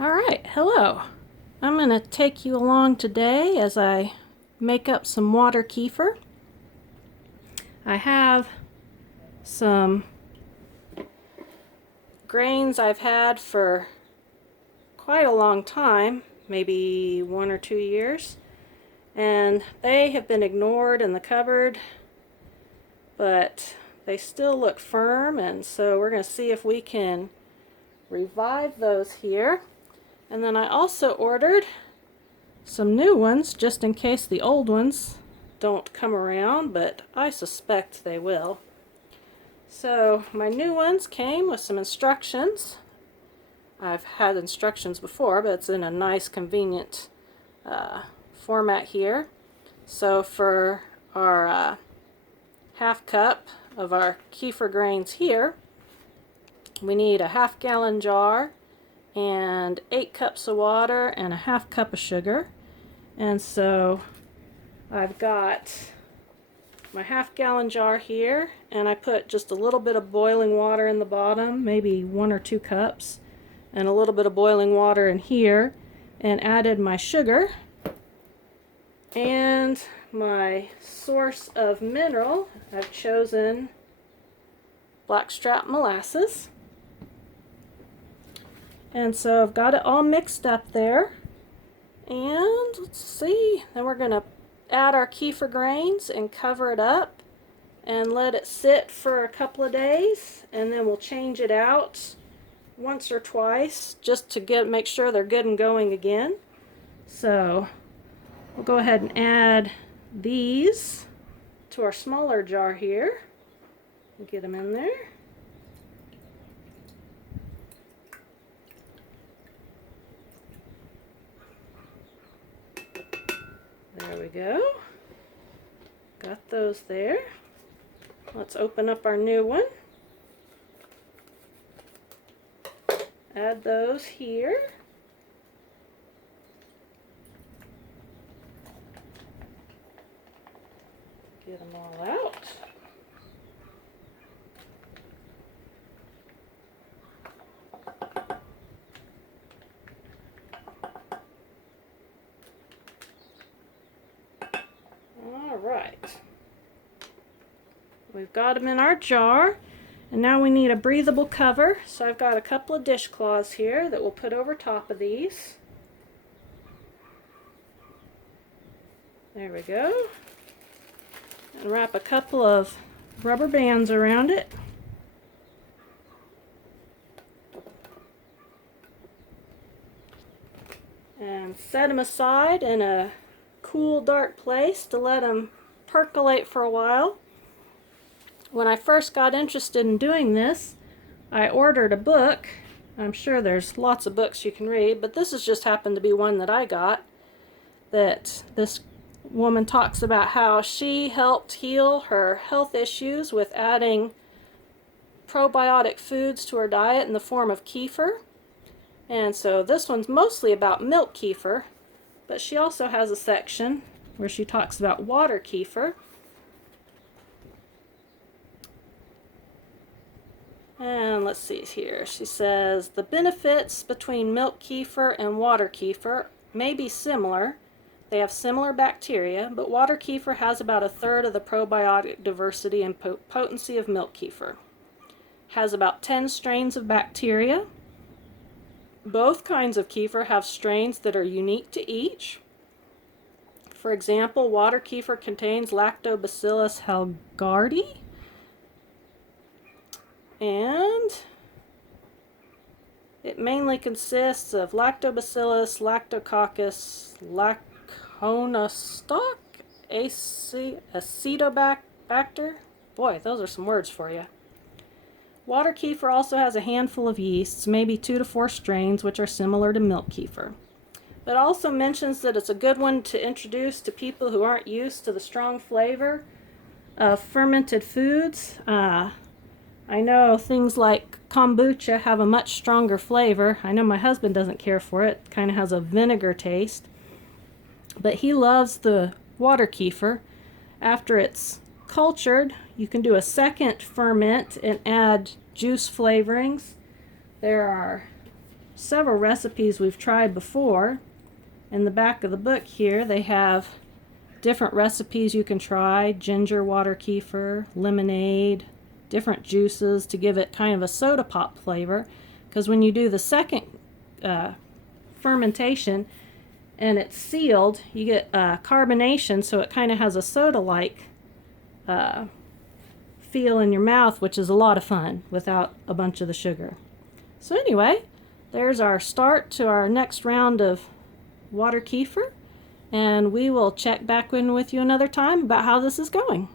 Alright, hello. I'm going to take you along today as I make up some water kefir. I have some grains I've had for quite a long time, maybe 1 or 2 years, and they have been ignored in the cupboard, but they still look firm, and so we're going to see if we can revive those here. And then I also ordered some new ones just in case the old ones don't come around, but I suspect they will. So my new ones came with some instructions. I've had instructions before, but it's in a nice convenient format here. So for our half cup of our kefir grains here, we need a half-gallon jar and 8 cups of water and a half cup of sugar. And so I've got my half-gallon jar here, and I put just a little bit of boiling water in the bottom, maybe 1 or 2 cups, and a little bit of boiling water in here, and added my sugar and my source of mineral. I've chosen blackstrap molasses. And so I've got it all mixed up there. And let's see, then we're going to add our kefir grains and cover it up and let it sit for a couple of days, and then we'll change it out once or twice just to make sure they're good and going again. So we'll go ahead and add these to our smaller jar here. We'll get them in there. There we go. Got those there. Let's open up our new one. Add those here. Get them all out. Alright, we've got them in our jar, and now we need a breathable cover. So I've got a couple of dishcloths here that we'll put over top of these. There we go. And wrap a couple of rubber bands around it. And set them aside in a cool, dark place to let them percolate for a while. When I first got interested in doing this, I ordered a book. I'm sure there's lots of books you can read, but this has just happened to be one that I got, that this woman talks about how she helped heal her health issues with adding probiotic foods to her diet in the form of kefir. And so this one's mostly about milk kefir, but she also has a section where she talks about water kefir. And let's see here. She says the benefits between milk kefir and water kefir may be similar. They have similar bacteria, but water kefir has about 1/3 of the probiotic diversity and potency of milk kefir. Has about 10 strains of bacteria. Both kinds of kefir have strains that are unique to each. For example, water kefir contains Lactobacillus halgardi, and it mainly consists of Lactobacillus, Lactococcus, Laconostoc, Acetobacter. Boy, those are some words for you. Water kefir also has a handful of yeasts, maybe 2 to 4 strains, which are similar to milk kefir. But it also mentions that it's a good one to introduce to people who aren't used to the strong flavor of fermented foods. I know things like kombucha have a much stronger flavor. I know my husband doesn't care for it. It kind of has a vinegar taste. But he loves the water kefir. After it's cultured, you can do a second ferment and add juice flavorings. There are several recipes we've tried before. In the back of the book here, they have different recipes you can try: ginger water kefir, lemonade, different juices to give it kind of a soda pop flavor. Because when you do the second fermentation and it's sealed, you get carbonation, so it kind of has a soda-like feel in your mouth, which is a lot of fun without a bunch of the sugar. So anyway, there's our start to our next round of water kefir, and we will check back in with you another time about how this is going.